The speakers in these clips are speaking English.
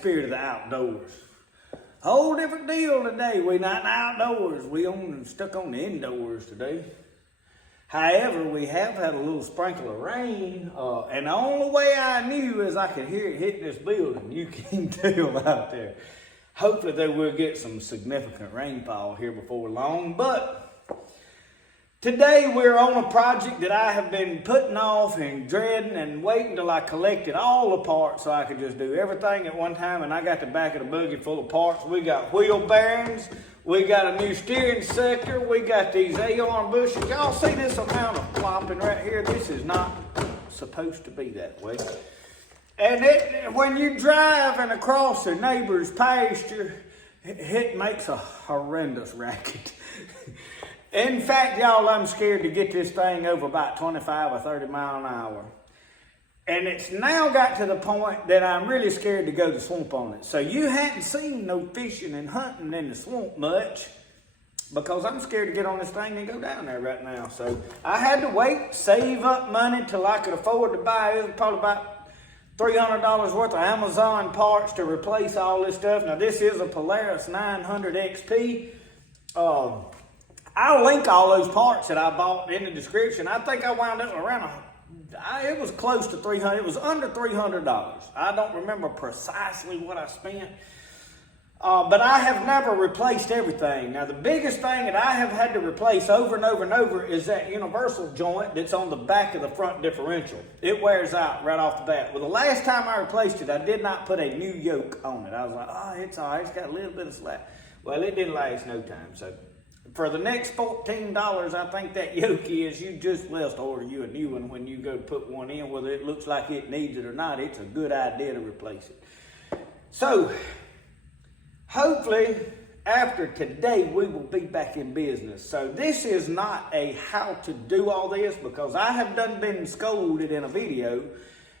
spirit of the outdoors. Whole different deal today. We not in outdoors. We stuck on the indoors today. However, we have had a little sprinkle of rain, and the only way I knew is I could hear it hitting this building. You can tell out there. Hopefully they will get some significant rainfall here before long, but today we're on a project that I have been putting off and dreading and waiting till I collected all the parts so I could just do everything at one time. And I got the back of the buggy full of parts. We got wheel bearings. We got a new steering sector. We got these A-arm bushings. Y'all see this amount of flopping right here? This is not supposed to be that way. And when you're driving across a neighbor's pasture, it makes a horrendous racket. In fact, y'all, I'm scared to get this thing over about 25 or 30 miles an hour. And it's now got to the point that I'm really scared to go to the swamp on it. So you hadn't seen no fishing and hunting in the swamp much because I'm scared to get on this thing and go down there right now. So I had to wait, save up money till I could afford to buy. It was probably about $300 worth of Amazon parts to replace all this stuff. Now this is a Polaris 900 XP. I'll link all those parts that I bought in the description. I think I wound up around it was close to $300. It was under $300. I don't remember precisely what I spent. But I have never replaced everything. Now, the biggest thing that I have had to replace over and over and over is that universal joint that's on the back of the front differential. It wears out right off the bat. Well, the last time I replaced it, I did not put a new yoke on it. I was like, oh, it's all right. It's got a little bit of slack. Well, it didn't last no time. So for the next $14, I think that yoke is, you just must order you a new one when you go to put one in. Whether it looks like it needs it or not, it's a good idea to replace it. So hopefully, after today, we will be back in business. So this is not a how to do all this because I have been scolded in a video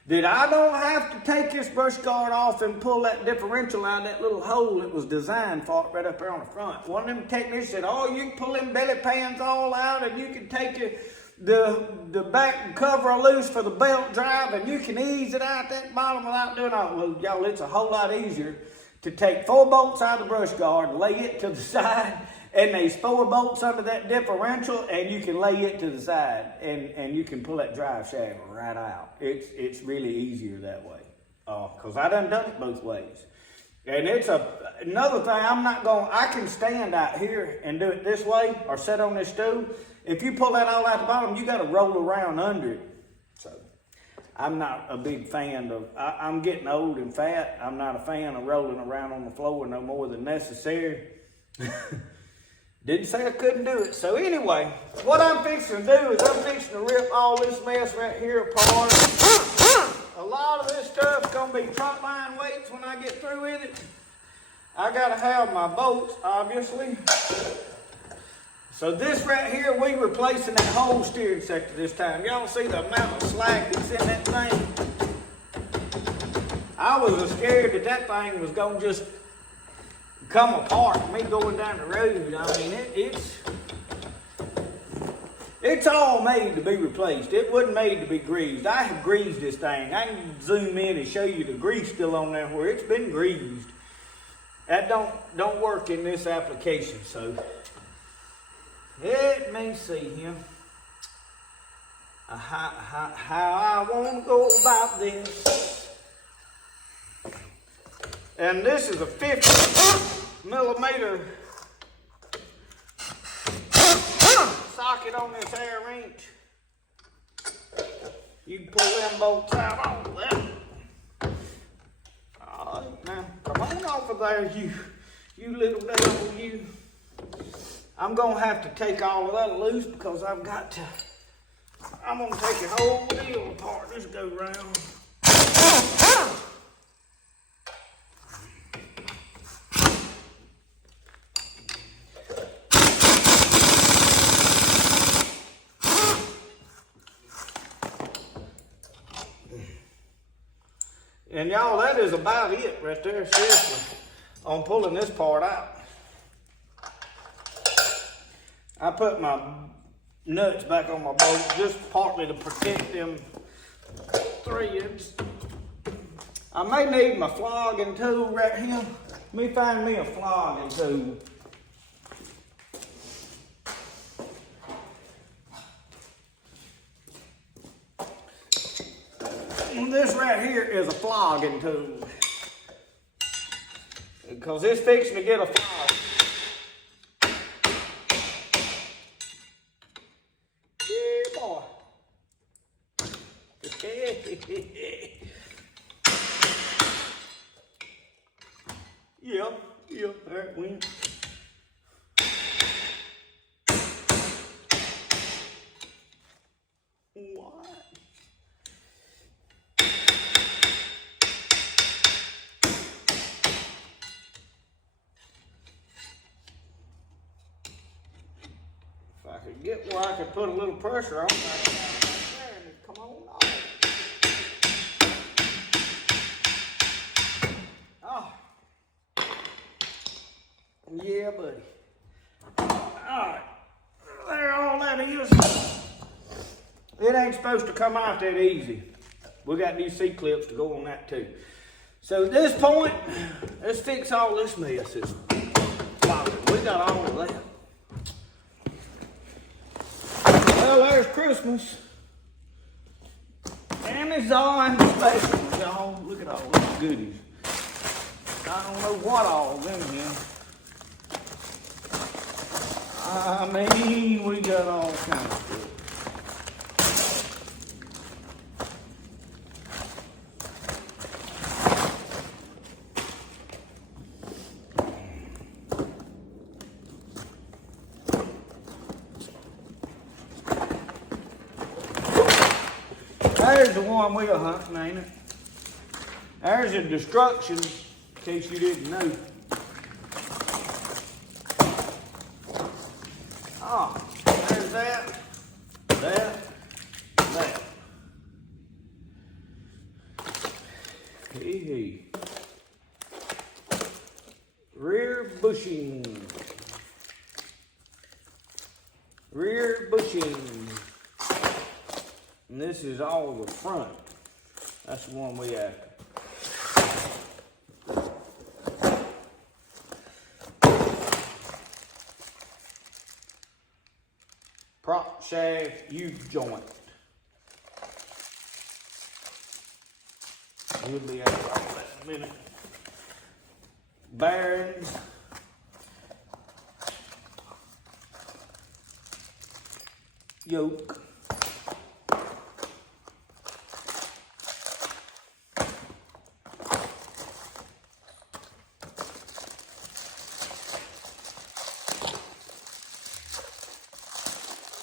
that I don't have to take this brush guard off and pull that differential out of that little hole that was designed for it right up there on the front. One of them technicians said, oh, you can pull them belly pans all out and you can take the back cover loose for the belt drive and you can ease it out that bottom without doing all. Well, y'all, it's a whole lot easier to take 4 bolts out of the brush guard, lay it to the side, and there's 4 bolts under that differential, and you can lay it to the side, and you can pull that drive shaft right out. It's really easier that way, because I done it both ways. And it's another thing, I can stand out here and do it this way, or sit on this stool. If you pull that all out the bottom, you got to roll around under it. So I'm not a big fan of, I'm getting old and fat. I'm not a fan of rolling around on the floor no more than necessary. Didn't say I couldn't do it. So anyway, what I'm fixing to do is I'm fixing to rip all this mess right here apart. A lot of this stuff's going to be trunk line weights when I get through with it. I got to have my bolts, obviously. So this right here, we replacing that whole steering sector this time. Y'all see the amount of slack that's in that thing? I was scared that thing was going to just come apart, me going down the road. I mean, it's all made to be replaced. It wasn't made to be greased. I have greased this thing. I can zoom in and show you the grease still on there where it's been greased. That don't work in this application, so let me see here how I want to go about this. And this is a 50mm socket on this air wrench. You can pull them bolts out all of that. All right, now come on off of there, you little devil, you. I'm gonna have to take all of that loose because I'm gonna take the whole deal apart. This go round. And y'all, that is about it right there, seriously, on pulling this part out. I put my nuts back on my boat just partly to protect them threads. I may need my flogging tool right here. Let me find me a flogging tool. And this right here is a flogging tool. Because it's fixing to get a flog. Yeah, boy. Yep, there it went. What? If I could get where I could put a little pressure on that, come on off. Oh. Yeah, buddy. Alright. There all that is. It ain't supposed to come out that easy. We got these C-clips to go on that too. So at this point, let's fix all this mess. We got all of that. Well, there's Christmas. And it's on specials, y'all. Look at all these goodies. I don't know what all's in here. I mean, we got all kinds of stuff. There's the one we were hunting, ain't it? There's a destruction, in case you didn't know. Oh, there's that. Hey. Rear bushing. And this is all the front. That's the one we have. Prop shaft U-joint. We'll be out of all that in a minute. Bearings. Yoke.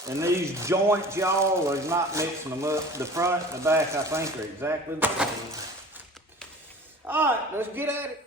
And these joints, y'all, is not mixing them up. The front and the back, I think, are exactly the same. All right, let's get at it.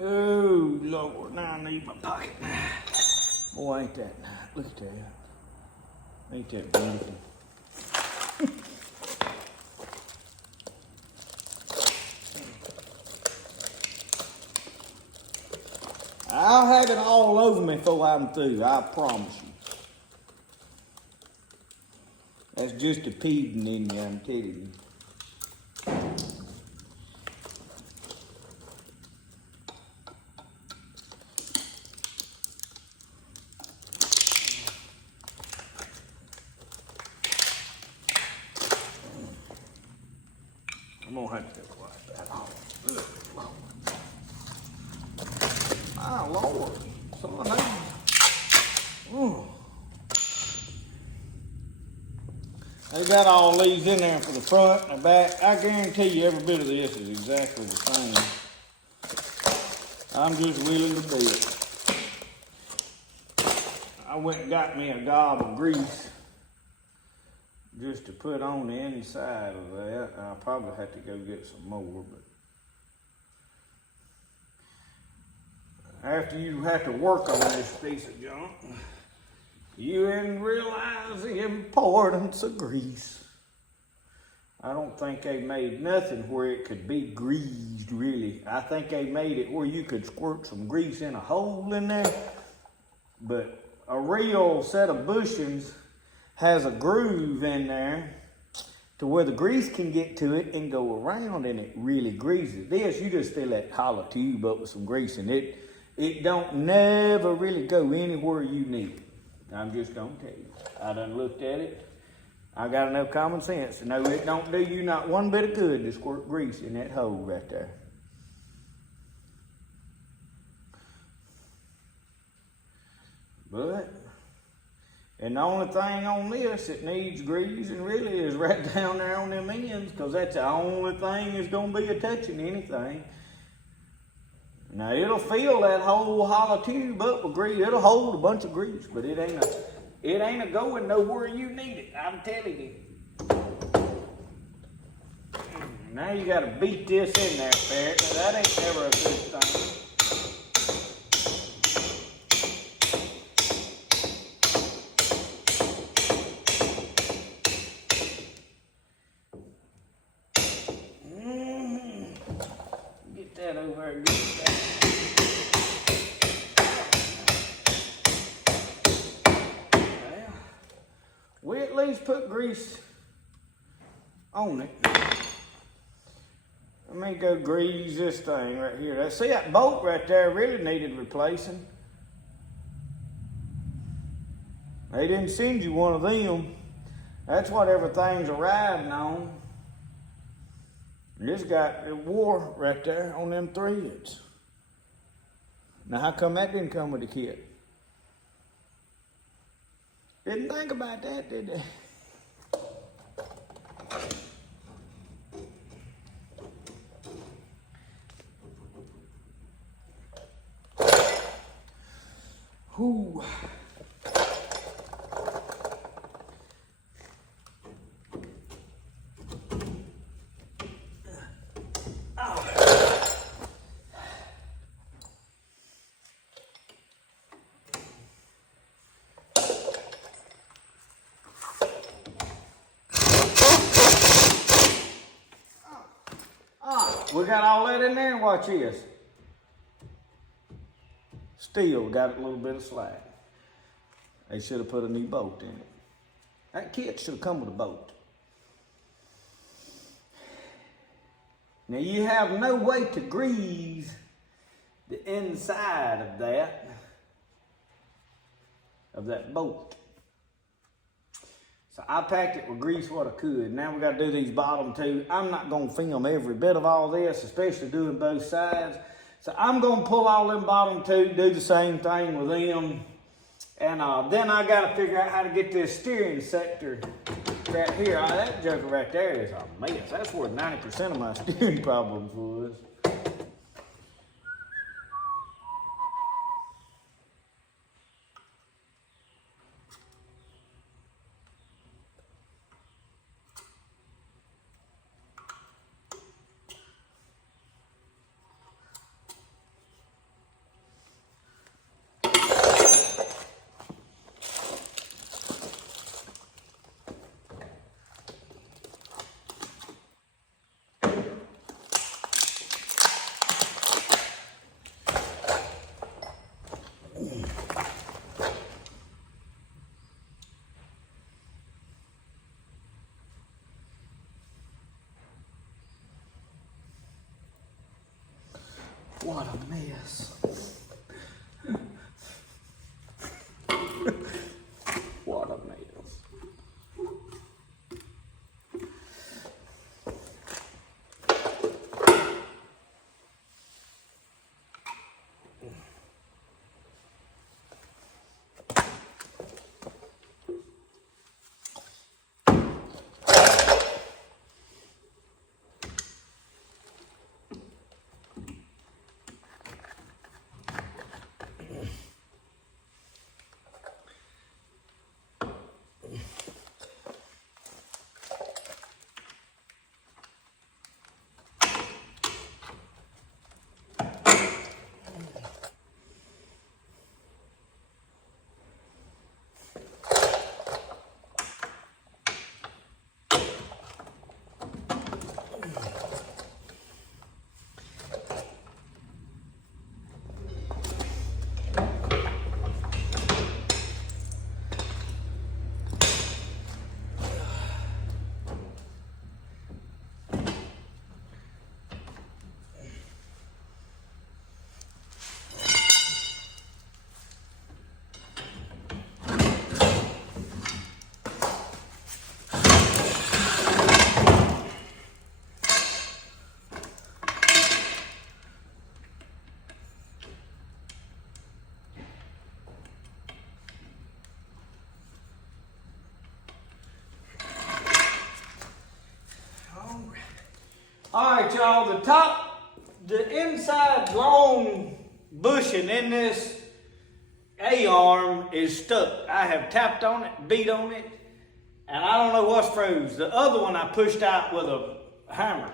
Oh, Lord, now I need my pocket knife. Boy, ain't that nice. Look at that. Ain't that beautiful? I'll have it all over me before I'm through, I promise you. That's just a peeding in you, I'm telling you. gonna have to wash that off. Good Lord. My Lord. Some of these. Ooh. They got all these in there for the front and the back. I guarantee you every bit of this is exactly the same. I'm just willing to bet. I went and got me a gob of grease just to put on the inside of that. I'll probably have to go get some more, but after you have to work on this piece of junk, you didn't realize the importance of grease. I don't think they made nothing where it could be greased, really. I think they made it where you could squirt some grease in a hole in there, but a real set of bushings has a groove in there to where the grease can get to it and go around and it really greases. This, you just fill that hollow tube up with some grease and it don't never really go anywhere you need it. I'm just gonna tell you. I done looked at it. I got enough common sense to know it don't do you not one bit of good to squirt grease in that hole right there. But, and the only thing on this that needs grease and really is right down there on them ends, because that's the only thing that's going to be a touching anything. Now it'll fill that whole hollow tube up with grease. It'll hold a bunch of grease, but it ain't a going nowhere you need it. I'm telling you. Now you got to beat this in there, Parrot. Now that ain't never a good thing. We at least put grease on it. Let me go grease this thing right here. See that bolt right there really needed replacing. They didn't send you one of them. That's what everything's riding on. This got it wore right there on them threads. Now how come that didn't come with the kit? Didn't think about that, did they? Whew. We got all that in there, and watch this. Still got a little bit of slack. They should have put a new bolt in it. That kit should have come with a bolt. Now you have no way to grease the inside of that bolt. So I packed it with grease what I could. Now we got to do these bottom two. I'm not going to film every bit of all this, especially doing both sides. So I'm going to pull all them bottom two, do the same thing with them. And then I got to figure out how to get this steering sector right here. That joker right there is a mess. That's where 90% of my steering problems was. What a mess. What a mess. All right, y'all, the inside long bushing in this A-arm is stuck. I have tapped on it, beat on it, and I don't know what's froze. The other one I pushed out with a hammer.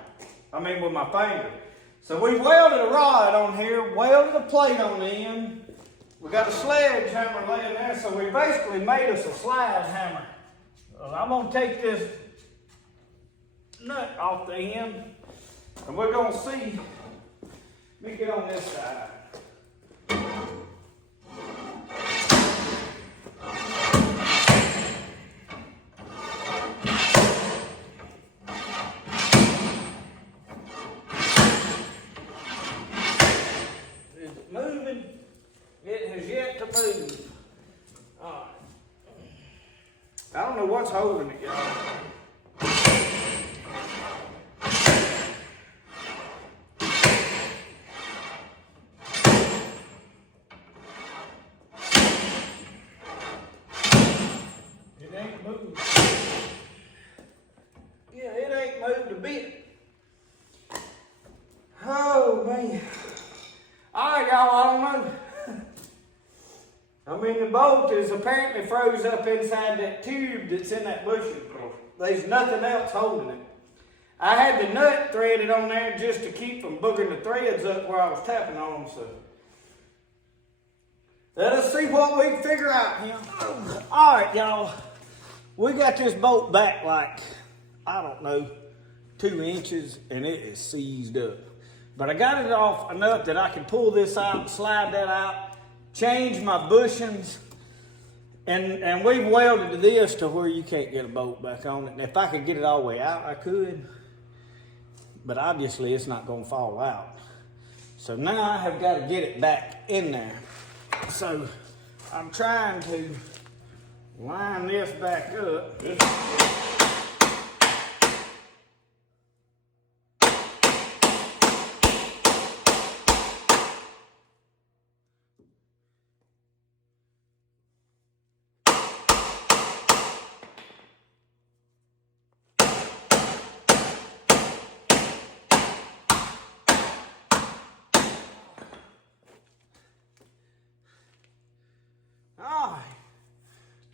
With my finger. So we welded a rod on here, welded a plate on the end. We got a sledgehammer laying there, so we basically made us a slide hammer. I'm gonna take this nut off the end, and we're gonna see. Let me get on this side. Is it moving? It has yet to move. All right. I don't know what's holding it, y'all. It ain't moved. Yeah, it ain't moved a bit. Oh, man. All right, y'all, I don't know. The bolt is apparently froze up inside that tube that's in that bushing. There's nothing else holding it. I had the nut threaded on there just to keep from boogering the threads up where I was tapping on them, so. Let us see what we can figure out here. All right, y'all. We got this bolt back like, I don't know, 2 inches, and it is seized up. But I got it off enough that I can pull this out, slide that out, change my bushings, and we've welded this to where you can't get a bolt back on it. And if I could get it all the way out, I could. But obviously it's not gonna fall out. So now I have got to get it back in there. So I'm trying to line this back up.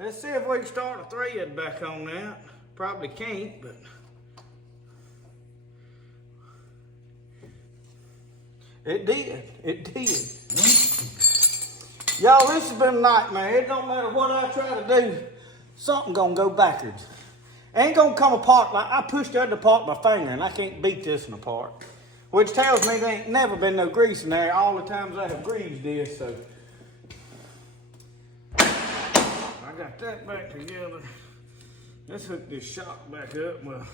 Let's see if we can start a thread back on that. Probably can't, but it did. It did. Y'all, this has been a nightmare. It don't matter what I try to do, something gonna go backwards. Ain't gonna come apart. Like I pushed the other part with my finger and I can't beat this one apart. Which tells me there ain't never been no grease in there all the times I have greased this, so. I got that back together. Let's hook this shock back up and we'll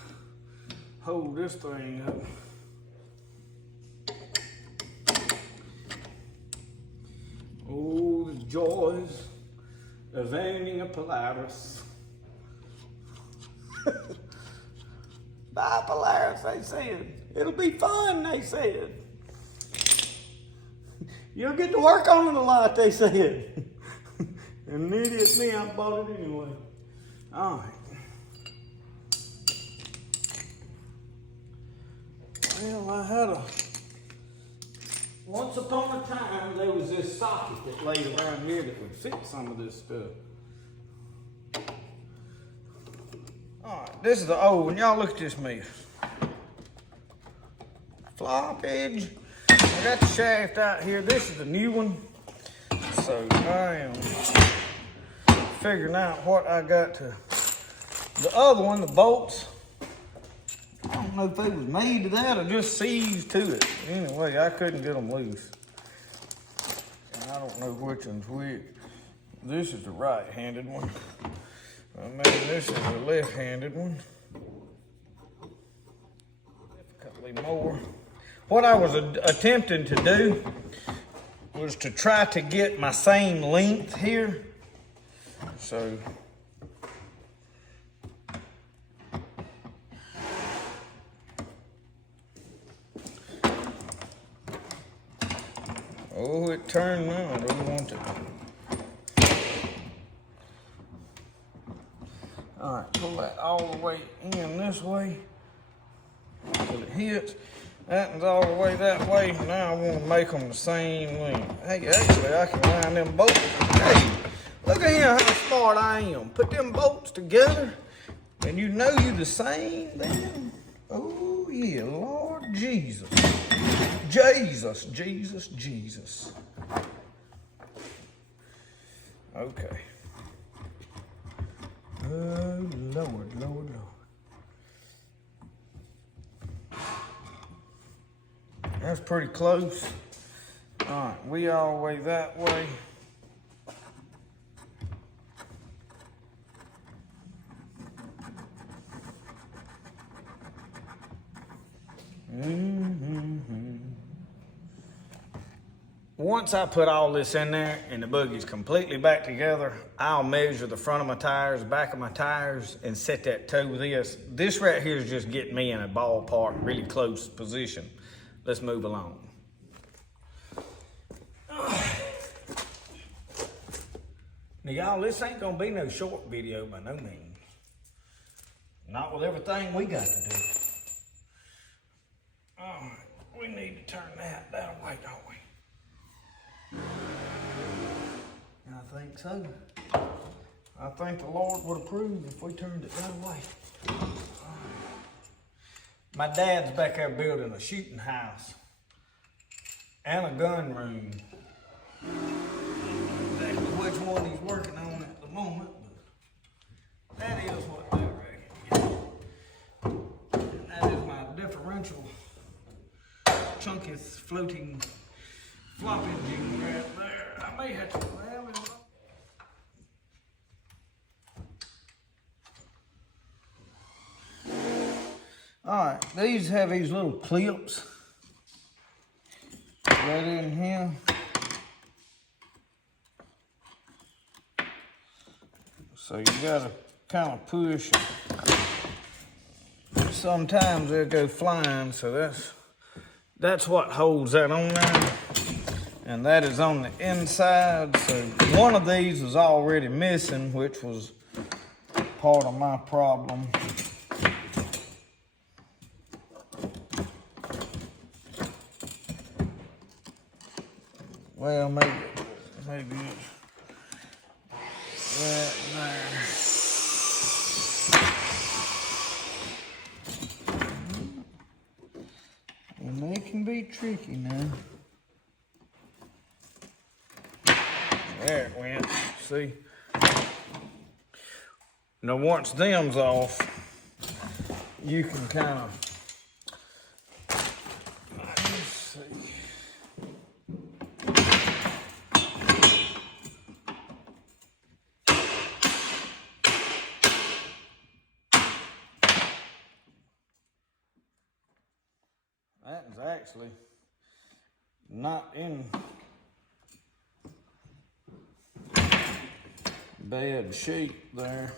hold this thing up. Oh, the joys of owning a Polaris. Buy Polaris, they said. It'll be fun, they said. You'll get to work on it a lot, they said. And idiot me, I bought it anyway. All right. Well, once upon a time, there was this socket that laid around here that would fit some of this stuff. All right, this is the old one. Y'all look at this mess. Flop edge. I got the shaft out here. This is the new one. So I am figuring out what I got to. The other one, the bolts, I don't know if they was made to that or just seized to it. Anyway, I couldn't get them loose. And I don't know which one's which. This is the right-handed one. This is the left-handed one. Definitely more. What I was attempting to do was to try to get my same length here. So oh, it turned now. I don't want it. All right, pull that all the way in this way. So till it hits. That one's all the way that way. Now I want to make them the same length. Hey, actually, I can line them bolts. Hey, look at here how smart I am. Put them bolts together, and you know you the same then. Oh, yeah, Lord Jesus. Jesus, Jesus, Jesus. Okay. Oh, Lord, Lord, Lord. That's pretty close. All right, we all the way that way. Once I put all this in there and the buggy's completely back together, I'll measure the front of my tires, back of my tires, and set that toe with this. This right here is just getting me in a ballpark, really close position. Let's move along. Now y'all, this ain't gonna be no short video by no means. Not with everything we got to do. All right, we need to turn that way, don't we? I think so. I think the Lord would approve if we turned it that way. My dad's back there building a shooting house and a gun room. I don't know exactly which one he's working on at the moment, but that is what they reckon. And that is my differential chunkiest floating flop engine right there. I may have to grab it. All right, these have these little clips right in here. So you gotta kind of push. Sometimes they'll go flying, so that's what holds that on there. And that is on the inside. So one of these was already missing, which was part of my problem. Well, maybe it's right there. And they can be tricky now. There it went. See? Now once them's off, you can kind of, let's see. That is actually not in bad shape there.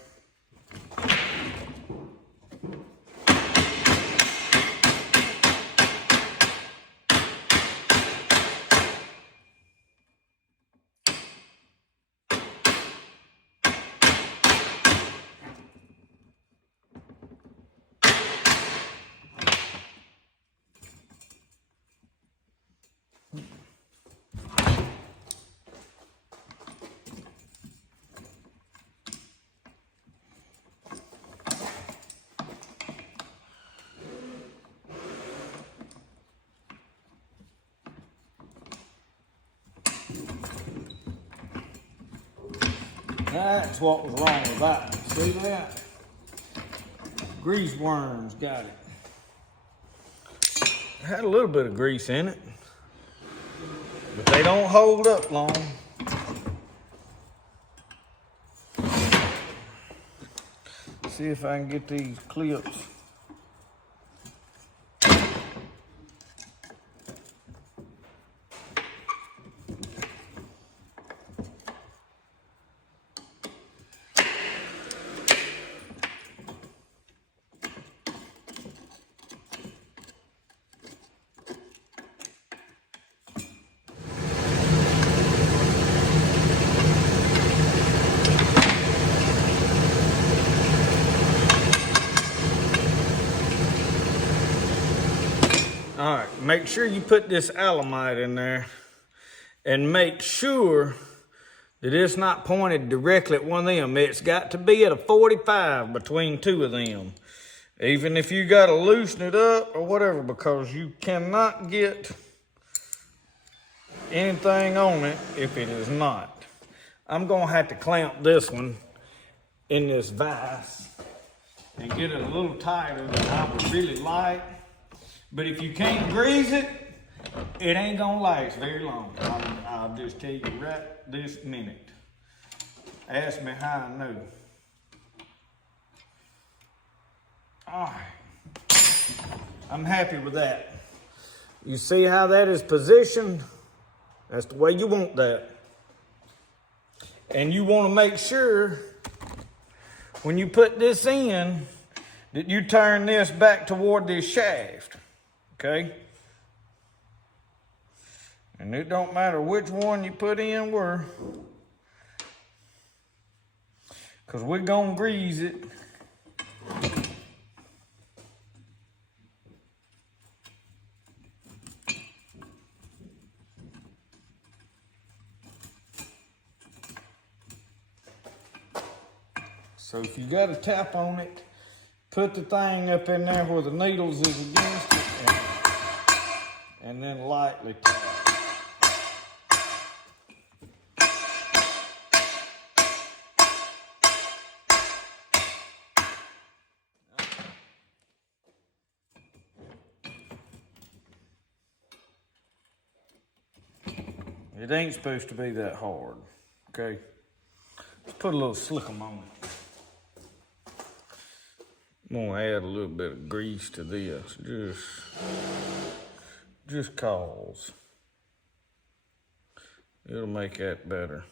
That's what was wrong with that. See that? Grease worms got it. It had a little bit of grease in it, but they don't hold up long. See if I can get these clips. All right, make sure you put this alamite in there and make sure that it's not pointed directly at one of them. It's got to be at a 45 between two of them. Even if you got to loosen it up or whatever, because you cannot get anything on it if it is not. I'm going to have to clamp this one in this vise and get it a little tighter than I would really like. But if you can't grease it, it ain't gonna last very long. I'll just tell you right this minute. Ask me how I know. All right, I'm happy with that. You see how that is positioned? That's the way you want that. And you want to make sure when you put this in that you turn this back toward this shaft. Okay? And it don't matter which one you put in where, because we're going to grease it. So if you got a tap on it, put the thing up in there where the needles is against it, and then lightly tap. It ain't supposed to be that hard, okay? Let's put a little slickum on it. I'm gonna add a little bit of grease to this, just cause. It'll make that better.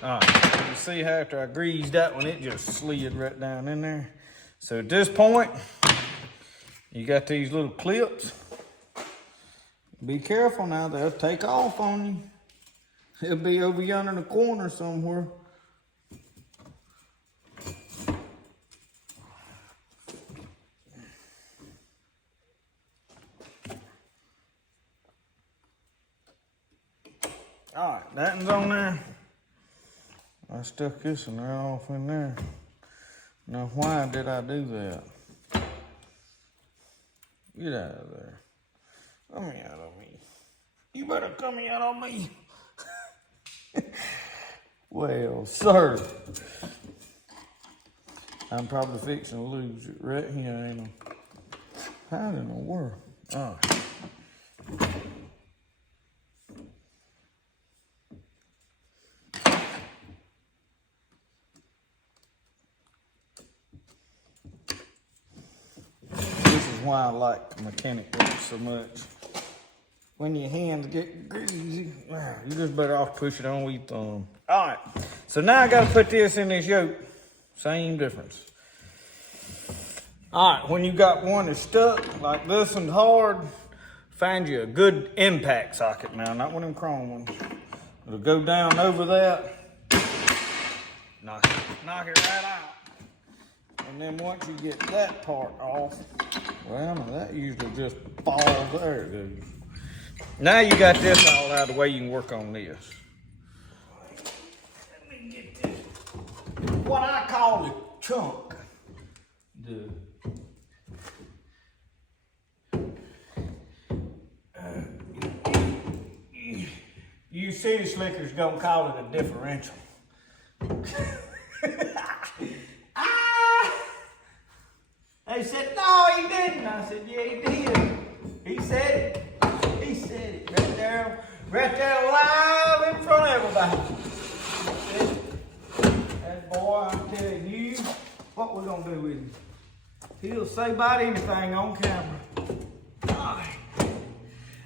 All right, you see how after I greased that one, it just slid right down in there. So at this point, you got these little clips. Be careful now, they'll take off on you. It'll be over yonder in the corner somewhere. All right, that one's on there. I stuck this one right off in there. Now, why did I do that? Get out of there. Come out of me. You better come out of me. Well, sir. I'm probably fixing to lose it right here, ain't I? How in the world? All right. Why I like mechanic work so much. When your hands get greasy, you just better off push it on with your thumb. All right, so now I got to put this in this yoke. Same difference. All right, when you got one that's stuck like this and hard, find you a good impact socket now, not one of them chrome ones. It'll go down over that, knock it right out. And then once you get that part off, well, that usually just falls. There it goes. Now you got this all out of the way, you can work on this. Let me get this. What I call the chunk. You city slickers gonna call it a differential. They said, no, he didn't. I said, yeah, he did. He said it. He said it right there live in front of everybody. He said it. That boy, I'm telling you, what we're going to do with him. He'll say about anything on camera.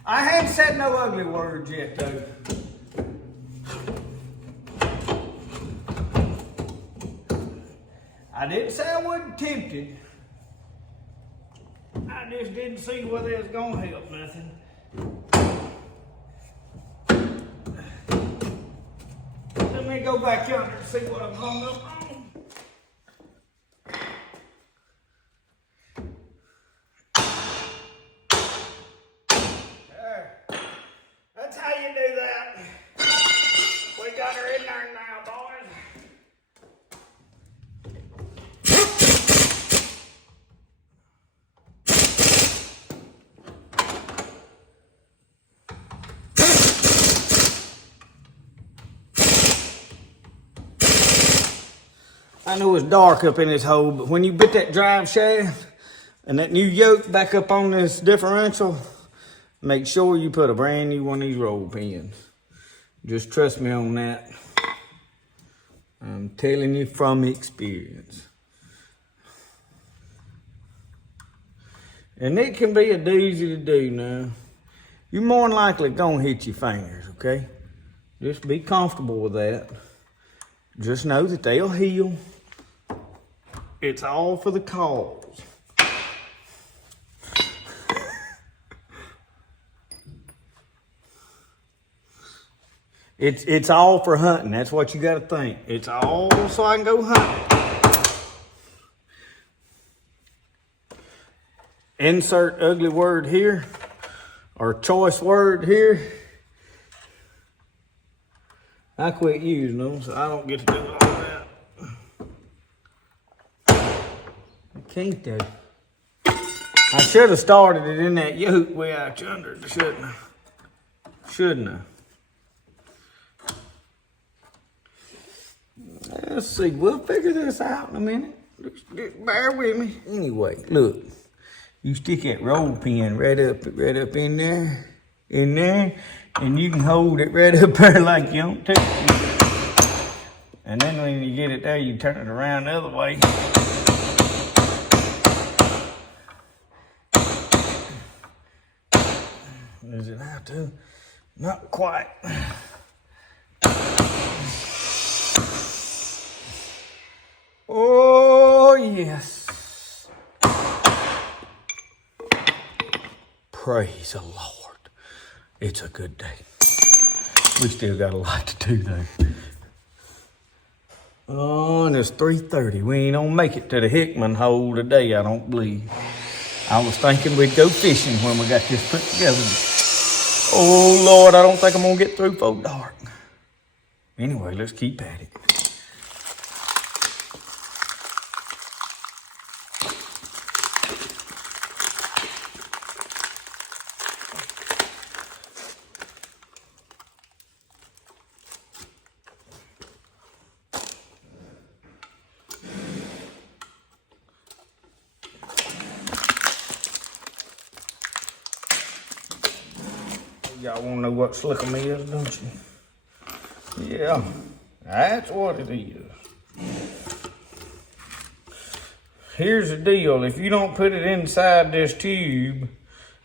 I haven't said no ugly words yet, though. I didn't say I wasn't tempted. I just didn't see whether it was gonna help nothing. Let me go back yonder and see what I'm hung up on. There. That's how you do that. We got her in there now, boys. I know it's dark up in this hole, but when you put that drive shaft and that new yoke back up on this differential, make sure you put a brand new one of these roll pins. Just trust me on that. I'm telling you from experience. And it can be a doozy to do now. You're more than likely gonna hit your fingers, okay? Just be comfortable with that. Just know that they'll heal. It's all for the cause. It's all for hunting. That's what you got to think. It's all so I can go hunting. Insert ugly word here or choice word here. I quit using them, so I don't get to do all that. I can't do. I should have started it in that yoke way out yonder, shouldn't I? Shouldn't I? Let's see, we'll figure this out in a minute. Just bear with me. Anyway, look. You stick that roll pin right up in there, and you can hold it right up there like you don't touch it. And then when you get it there, you turn it around the other way. Is it out too? Not quite. Oh, yes. Praise the Lord. It's a good day. We still got a lot to do, though. Oh, and it's 3:30. We ain't gonna make it to the Hickman hole today, I don't believe. I was thinking we'd go fishing when we got this put together. Oh, Lord, I don't think I'm gonna get through before dark. Anyway, let's keep at it. Y'all want to know what slickum is, don't you? Yeah, that's what it is. Here's the deal. If you don't put it inside this tube,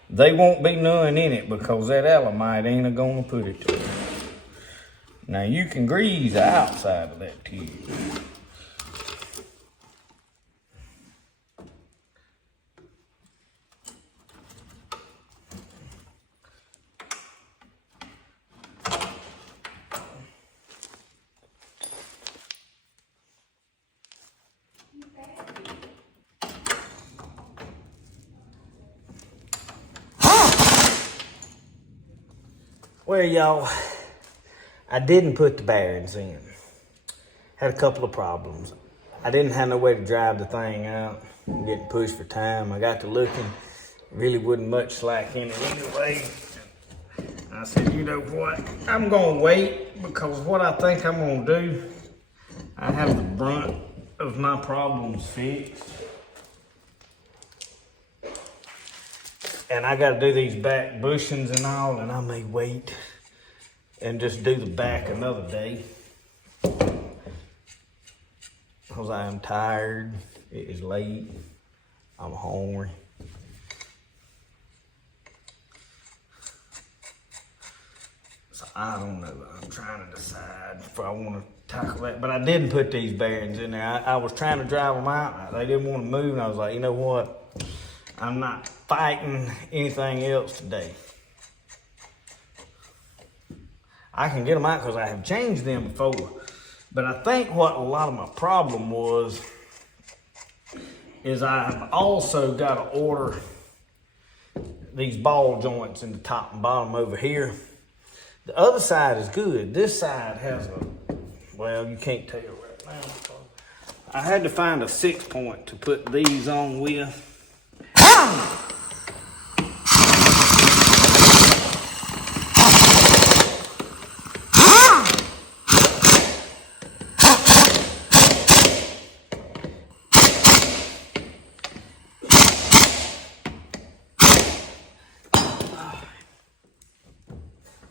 they won't be none in it because that alamite ain't going to put it to it. Now, you can grease the outside of that tube. Well, y'all, I didn't put the bearings in. Had a couple of problems. I didn't have no way to drive the thing out. I'm getting pushed for time. I got to looking. Really wasn't much slack in it anyway. I said, you know what? I'm going to wait because what I think I'm going to do, I have the brunt of my problems fixed. And I got to do these back bushings and all, and I may wait and just do the back another day. Because I am tired. It is late. I'm hungry. So I don't know. I'm trying to decide if I want to tackle that. But I didn't put these bearings in there. I was trying to drive them out. They didn't want to move, and I was like, you know what? I'm not fighting anything else today. I can get them out because I have changed them before. But I think what a lot of my problem was is I've also got to order these ball joints in the top and bottom over here. The other side is good. This side has a, well, you can't tell right now. I had to find a 6-point to put these on with.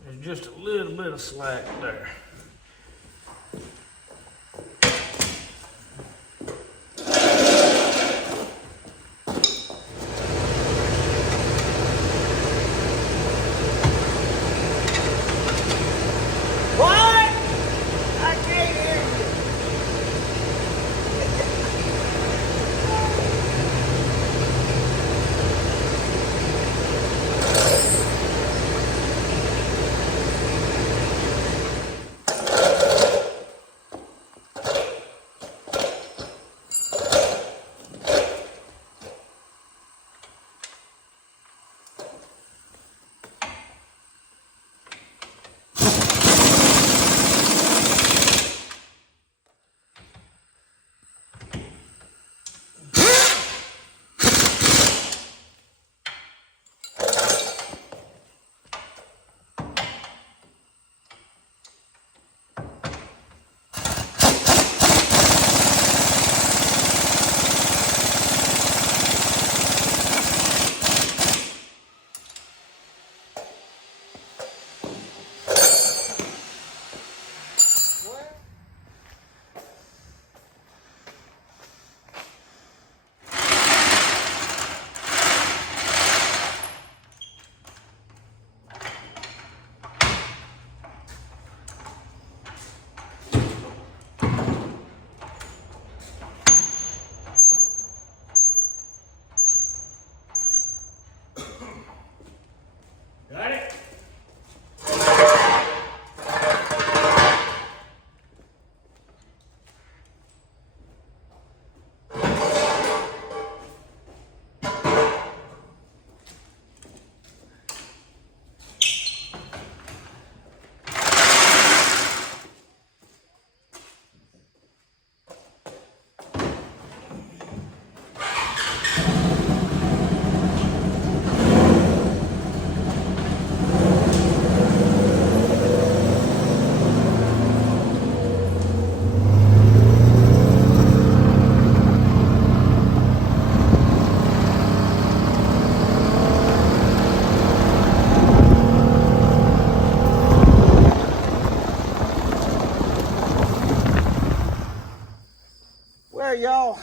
There's just a little bit of slack there. Got it? Y'all,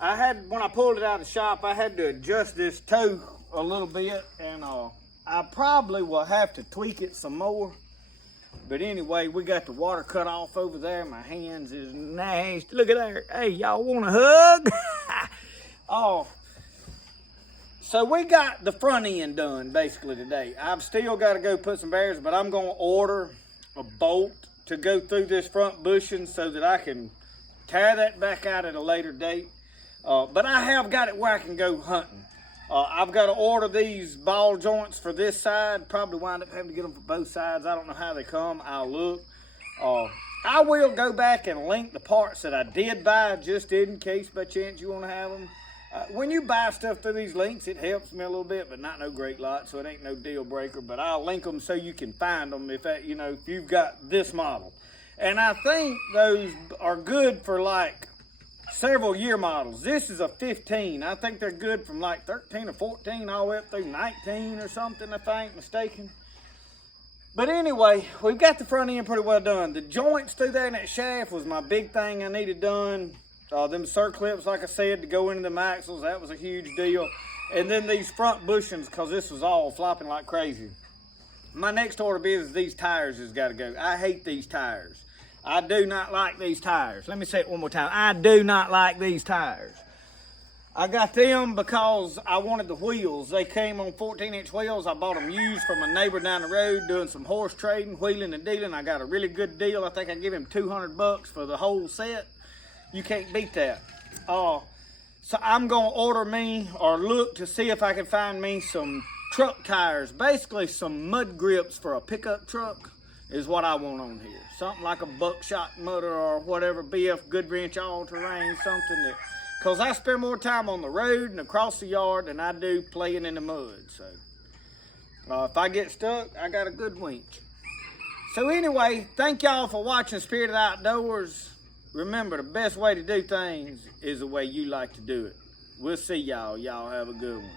I had, when I pulled it out of the shop, I had to adjust this toe a little bit, and I probably will have to tweak it some more. But anyway, we got the water cut off over there. My hands is nasty. Look at that. Hey, y'all want a hug? Oh, so we got the front end done basically today. I've still got to go put some bearings, but I'm going to order a bolt to go through this front bushing so that I can tear that back out at a later date. But I have got it where I can go hunting. I've got to order these ball joints for this side. Probably wind up having to get them for both sides. I don't know how they come. I'll look. I will go back and link the parts that I did buy just in case by chance you want to have them. When you buy stuff through these links, it helps me a little bit, but not no great lot, so it ain't no deal breaker. But I'll link them so you can find them if that, if you've got this model. And I think those are good for like several year models. This is a 15. I think they're good from like 13 or 14 all the way up through 19 or something, if I ain't mistaken. But anyway, we've got the front end pretty well done. The joints through there in that shaft was my big thing I needed done. Them circlips, like I said, to go into the axles, that was a huge deal. And then these front bushings, because this was all flopping like crazy. My next order of business, these tires has got to go. I hate these tires. I do not like these tires. Let me say it one more time. I do not like these tires. I got them because I wanted the wheels. They came on 14-inch wheels. I bought them used from a neighbor down the road doing some horse trading, wheeling and dealing. I got a really good deal. I think I give him $200 for the whole set. You can't beat that. So I'm gonna order me or look to see if I can find me some truck tires. Basically some mud grips for a pickup truck is what I want on here. Something like a buckshot mutter or whatever, BF Goodwrench all-terrain, something that, because I spend more time on the road and across the yard than I do playing in the mud. So if I get stuck, I got a good winch. So anyway, thank y'all for watching Spirit of the Outdoors. Remember, the best way to do things is the way you like to do it. We'll see y'all. Y'all have a good one.